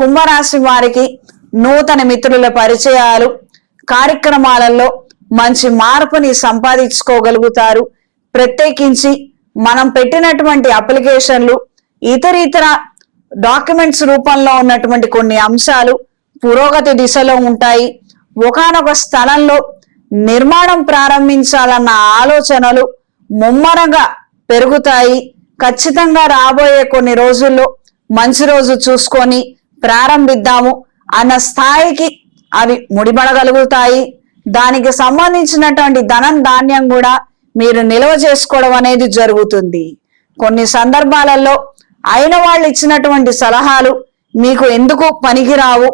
కుంభరాశి వారికి నూతన మిత్రుల పరిచయాలు కార్యక్రమాలలో మంచి మార్పుని సంపాదించుకోగలుగుతారు. ప్రత్యేకించి మనం పెట్టినటువంటి అప్లికేషన్లు ఇతర ఇతర డాక్యుమెంట్స్ రూపంలో ఉన్నటువంటి కొన్ని అంశాలు పురోగతి దిశలో ఉంటాయి. ఒకనొక స్థలంలో నిర్మాణం ప్రారంభించాలన్న ఆలోచనలు ముమ్మరంగా పెరుగుతాయి. ఖచ్చితంగా రాబోయే కొన్ని రోజుల్లో మంచి రోజు చూసుకొని ప్రారంభిద్దాము అన్న స్థాయికి అవి ముడిపడగలుగుతాయి. దానికి సంబంధించినటువంటి ధనం ధాన్యం కూడా మీరు నిల్వ చేసుకోవడం అనేది జరుగుతుంది. కొన్ని సందర్భాలలో అయిన వాళ్ళు ఇచ్చినటువంటి సలహాలు మీకు ఎందుకు పనికిరావు?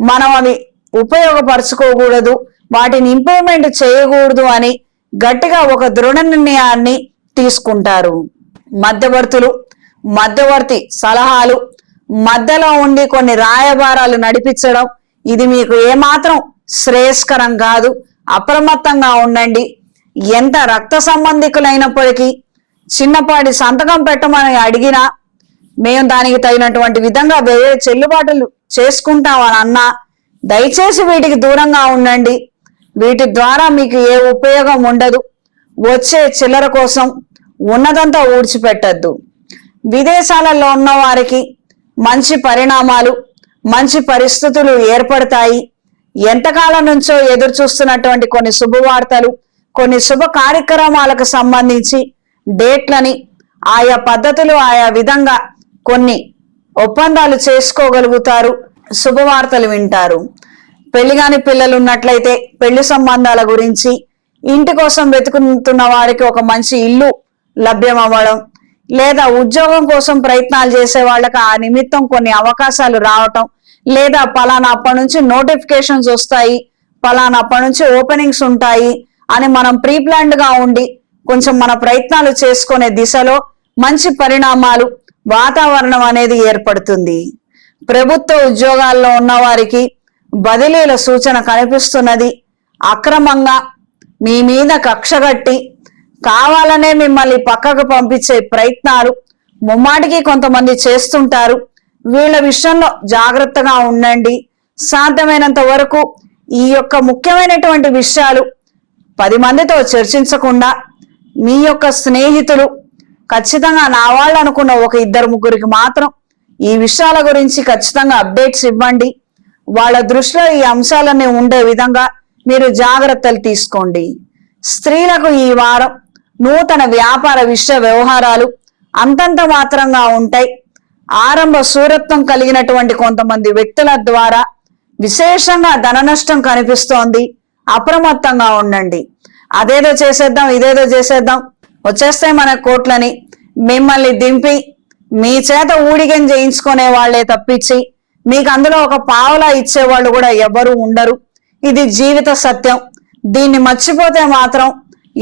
మనం అవి ఉపయోగపరచుకోకూడదు. వాటిని ఇంప్రూవ్మెంట్ చేయకూడదు అని గట్టిగా ఒక దృఢ నిర్ణయాన్ని తీసుకుంటారు. మధ్యవర్తులు మధ్యవర్తి సలహాలు మధ్యలో ఉండి కొన్ని రాయబారాలు నడిపించడం ఇది మీకు ఏమాత్రం శ్రేయస్కరం కాదు. అప్రమత్తంగా ఉండండి. ఎంత రక్త సంబంధికులైనప్పటికీ చిన్నపాటి సంతకం పెట్టమని అడిగినా మేము దానికి తగినటువంటి విధంగా వేరే చెల్లుబాటులు చేసుకుంటామని అన్నా దయచేసి వీటికి దూరంగా ఉండండి. వీటి ద్వారా మీకు ఏ ఉపయోగం ఉండదు. వచ్చే చిల్లర కోసం ఉన్నదంతా ఊడ్చిపెట్టద్దు. విదేశాలలో ఉన్న వారికి మంచి పరిణామాలు మంచి పరిస్థితులు ఏర్పడతాయి. ఎంతకాలం నుంచో ఎదురు చూస్తున్నటువంటి కొన్ని శుభవార్తలు కొన్ని శుభ కార్యక్రమాలకు సంబంధించి డేట్లని ఆయా పద్ధతులు ఆయా విధంగా కొన్ని ఒప్పందాలు చేసుకోగలుగుతారు. శుభవార్తలు వింటారు. పెళ్ళిగాని పిల్లలు ఉన్నట్లయితే పెళ్ళి సంబంధాల గురించి ఇంటి కోసం వెతుకుతున్న వారికి ఒక మంచి ఇల్లు లభ్యం అవ్వడం లేదా ఉద్యోగం కోసం ప్రయత్నాలు చేసే వాళ్ళకి ఆ నిమిత్తం కొన్ని అవకాశాలు రావటం లేదా పలానా అప్పటి నుంచి నోటిఫికేషన్స్ వస్తాయి పలానా అప్పటి నుంచి ఓపెనింగ్స్ ఉంటాయి అని మనం ప్రీప్లాన్డ్గా ఉండి కొంచెం మన ప్రయత్నాలు చేసుకునే దిశలో మంచి పరిణామాలు వాతావరణం అనేది ఏర్పడుతుంది. ప్రభుత్వ ఉద్యోగాల్లో ఉన్న వారికి బదిలీల సూచన కనిపిస్తున్నది. అక్రమంగా మీ మీద కక్షగట్టి కావాలనే మిమ్మల్ని పక్కకు పంపించే ప్రయత్నాలు ముమ్మాటికి కొంతమంది చేస్తుంటారు. వీళ్ళ విషయంలో జాగ్రత్తగా ఉండండి. సాధ్యమైనంత వరకు ఈ యొక్క ముఖ్యమైనటువంటి విషయాలు పది మందితో చర్చించకుండా మీ యొక్క స్నేహితులు ఖచ్చితంగా నా వాళ్ళు అనుకున్న ఒక ఇద్దరు ముగ్గురికి మాత్రం ఈ విషయాల గురించి ఖచ్చితంగా అప్డేట్స్ ఇవ్వండి. వాళ్ళ దృష్టిలో ఈ అంశాలన్నీ ఉండే విధంగా మీరు జాగ్రత్తలు తీసుకోండి. స్త్రీలకు ఈ వారం నూతన వ్యాపార విషయ వ్యవహారాలు అంతంత మాత్రంగా ఉంటాయి. ఆరంభ సూరత్వం కలిగినటువంటి కొంతమంది వ్యక్తుల ద్వారా విశేషంగా ధన నష్టం కనిపిస్తోంది. అప్రమత్తంగా ఉండండి. అదేదో చేసేద్దాం ఇదేదో చేసేద్దాం. వచ్చేస్తాయి మన కోట్లని. మిమ్మల్ని దింపి మీ చేత ఊడిగం చేయించుకునే వాళ్ళే తప్పించి మీకు అందులో ఒక పావలా ఇచ్చేవాళ్ళు కూడా ఎవ్వరూ ఉండరు. ఇది జీవిత సత్యం. దీన్ని మర్చిపోతే మాత్రం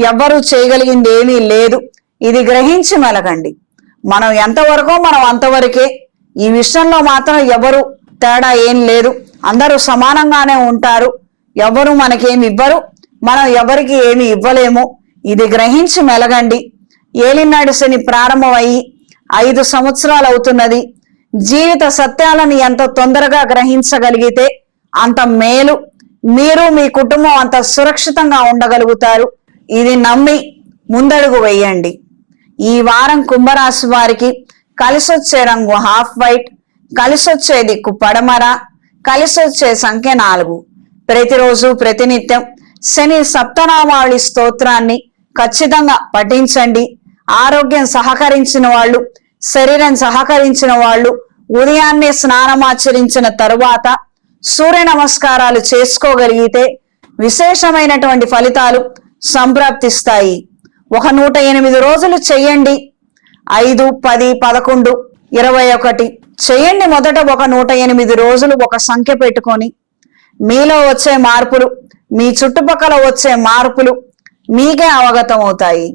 ఎవ్వరూ చేయగలిగింది ఏమీ లేదు. ఇది గ్రహించి మెలగండి మనం ఎంతవరకో మనం అంతవరకే. ఈ విషయంలో మాత్రం ఎవరు తేడా ఏం లేదు. అందరూ సమానంగానే ఉంటారు. ఎవరు మనకేమి ఇవ్వరు. మనం ఎవరికి ఏమి ఇవ్వలేము. ఇది గ్రహించి మెలగండి. ఏలినాడు శని ప్రారంభమయ్యి ఐదు సంవత్సరాలు అవుతున్నది జీవిత సత్యాలను ఎంత తొందరగా గ్రహించగలిగితే అంత మేలు. మీరు మీ కుటుంబం అంత సురక్షితంగా ఉండగలుగుతారు. ఇది నమ్మి ముందడుగు వేయండి. ఈ వారం కుంభరాశి వారికి కలిసొచ్చే రంగు హాఫ్ వైట్ కలిసొచ్చే దిక్కు పడమర కలిసొచ్చే సంఖ్య నాలుగు. ప్రతిరోజు ప్రతినిత్యం శని సప్తనామావళి స్తోత్రాన్ని ఖచ్చితంగా పఠించండి. ఆరోగ్యం సహకరించిన వాళ్ళు శరీరం సహకరించిన వాళ్ళు ఉదయాన్నే స్నానమాచరించిన తరువాత సూర్య నమస్కారాలు చేసుకోగలిగితే విశేషమైనటువంటి ఫలితాలు సంప్రాప్తిస్తాయి. ఒక నూట ఎనిమిది రోజులు చెయ్యండి ఐదు పది పదకొండు ఇరవై ఒకటి. చేయండి మొదట ఒక నూట ఎనిమిది రోజులు ఒక సంఖ్య పెట్టుకొని. మీలో వచ్చే మార్పులు మీ చుట్టుపక్కల వచ్చే మార్పులు మీకే అవగతం అవుతాయి